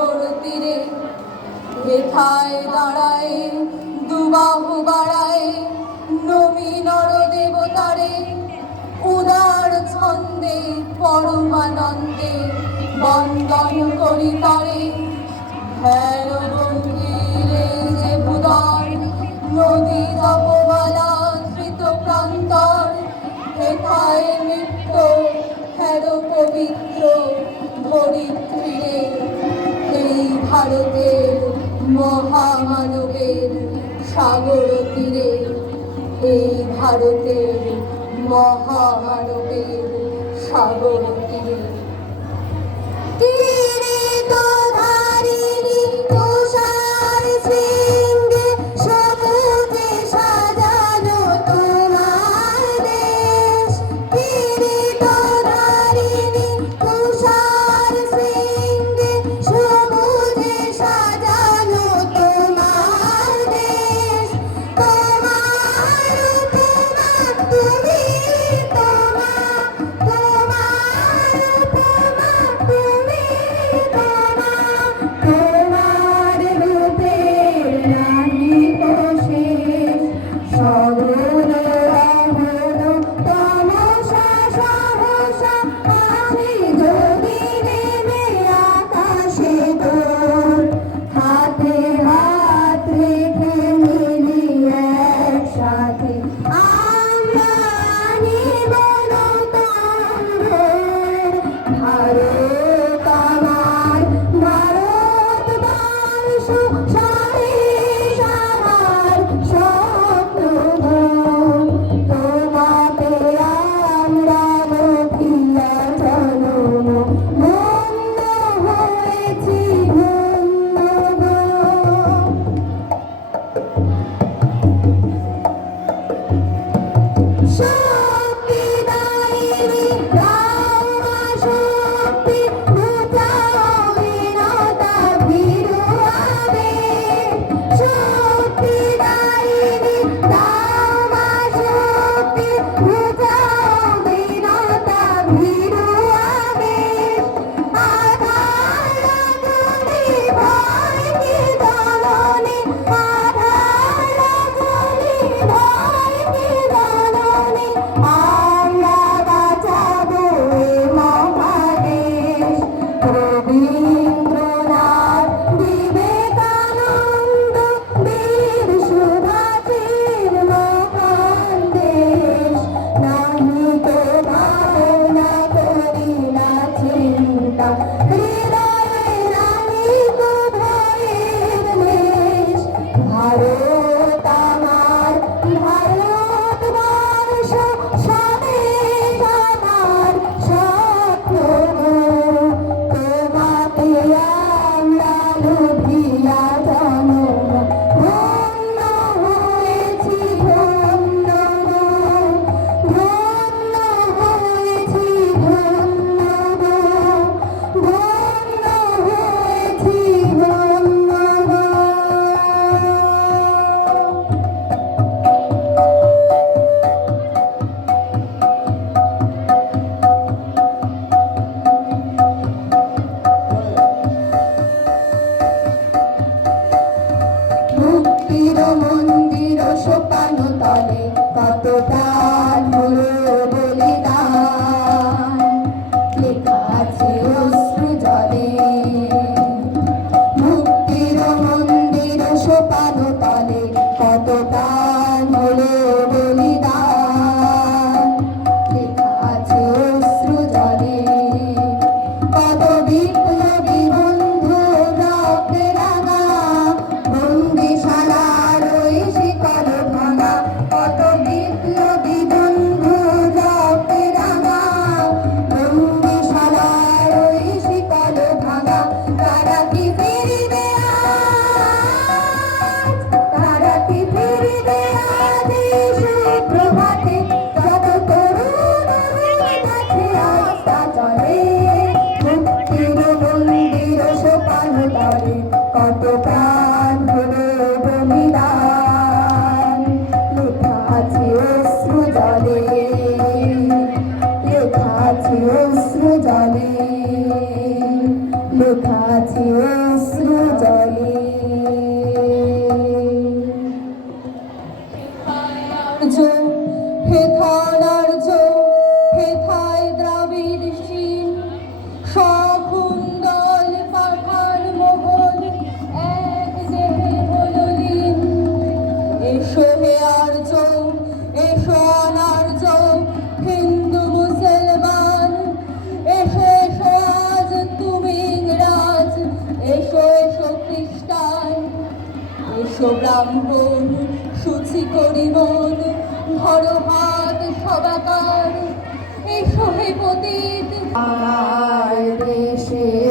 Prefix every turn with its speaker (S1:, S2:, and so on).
S1: সাগর তীরে বেথায় দাঁড়ায়, দুবাহু বাড়ায়, নবী নর দেবতারে উদার ছন্দে, পরমানন্দে বন্দন করি তারে। হ্যাঁ ভৈরব মহামানবের সাগর তীরে এই ভারতের মহামানবের সাগর তীরে।
S2: Padre. Baba Di. কত লেখা আছে অশ্রু জলে লেখা আছে অশ্রু জলে লেখা আছে অশ্রু জলে।
S1: ব্রাহ্মণ সুচি করি মন ভর হাত সদাকার এসো হে পতিত।
S2: দেশে